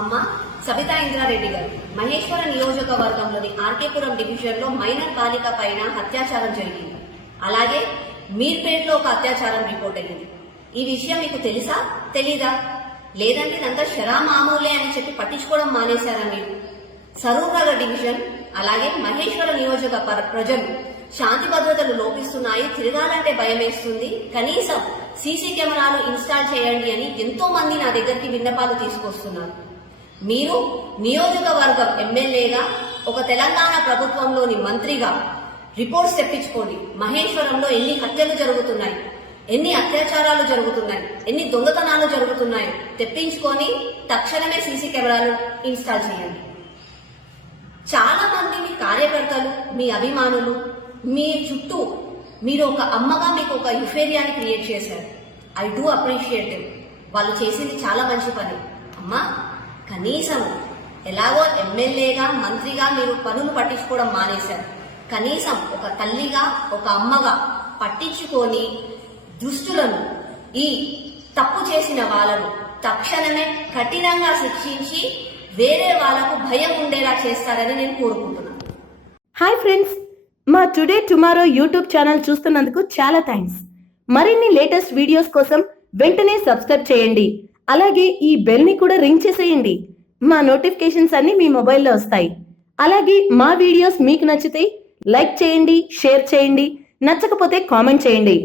అమ్మ సబితా ఇంద్రారెడ్డి గారు మహేశ్వర నియోజకవర్గంలోని ఆర్కేపురం డివిజన్ లో మైనర్ బాలిక పైన అత్యాచారం జరిగింది. అలాగే మీర్పేటలో ఒక అత్యాచారం రిపోర్ట్ అయింది. ఈ విషయం మీకు తెలుసా తెలీదా? లేదంటే ఇదంతా శరా మామూలే అని చెప్పి పట్టించుకోవడం మానేశారా మీరు? సరూర్ డివిజన్ అలాగే మహేశ్వర నియోజక ప్రజలు శాంతి భద్రతలు లోపిస్తున్నాయి, తిరగాలంటే భయం వేస్తుంది, కనీసం సీసీ కెమెరాలు ఇన్స్టాల్ చేయండి అని ఎంతో మంది నా దగ్గరికి విన్నపాలు తీసుకొస్తున్నారు. మీరు నియోజకవర్గం ఎమ్మెల్యేగా, ఒక తెలంగాణ ప్రభుత్వంలోని మంత్రిగా రిపోర్ట్స్ తెప్పించుకోండి. మహేశ్వరంలో ఎన్ని హత్యలు జరుగుతున్నాయి, ఎన్ని అత్యాచారాలు జరుగుతున్నాయి, ఎన్ని దొంగతనాలు జరుగుతున్నాయో తెప్పించుకొని తక్షణమే సీసీ కెమెరాలు ఇన్స్టాల్ చేయండి. చాలా మంది మీ కార్యకర్తలు, మీ అభిమానులు మీ చుట్టూ మీరు ఒక అమ్మగా మీకు ఒక యుఫేరియాని క్రియేట్ చేశారు. I do appreciate. వాళ్ళు చేసింది చాలా మంచి పని. అమ్మా, కనీసం ఎలాగో ఎమ్మెల్యేగా, మంత్రిగా మీరు పనులు పట్టించుకోవడం మానేశారు. కనీసం ఒక తల్లిగా, ఒక అమ్మగా పట్టించుకొని దుష్టులను, ఈ తప్పు చేసిన వాళ్ళను తక్షణమే కఠినంగా శిక్షించి వేరే వాళ్ళకు భయం ఉండేలా చేస్తారని నేను కోరుకుంటున్నాను. హాయ్ ఫ్రెండ్స్, మా టుడే టుమారో యూట్యూబ్ ఛానల్ చూస్తున్నందుకు చాలా థ్యాంక్స్. మరిన్ని లేటెస్ట్ వీడియోస్ కోసం వెంటనే సబ్స్క్రైబ్ చేయండి. అలాగే ఈ బెల్ ని కూడా రింగ్ చేసేయండి. మా నోటిఫికేషన్స్ అన్ని మీ మొబైల్లో వస్తాయి. అలాగే మా వీడియోస్ మీకు నచ్చితే లైక్ చేయండి, షేర్ చేయండి, నచ్చకపోతే కామెంట్ చేయండి.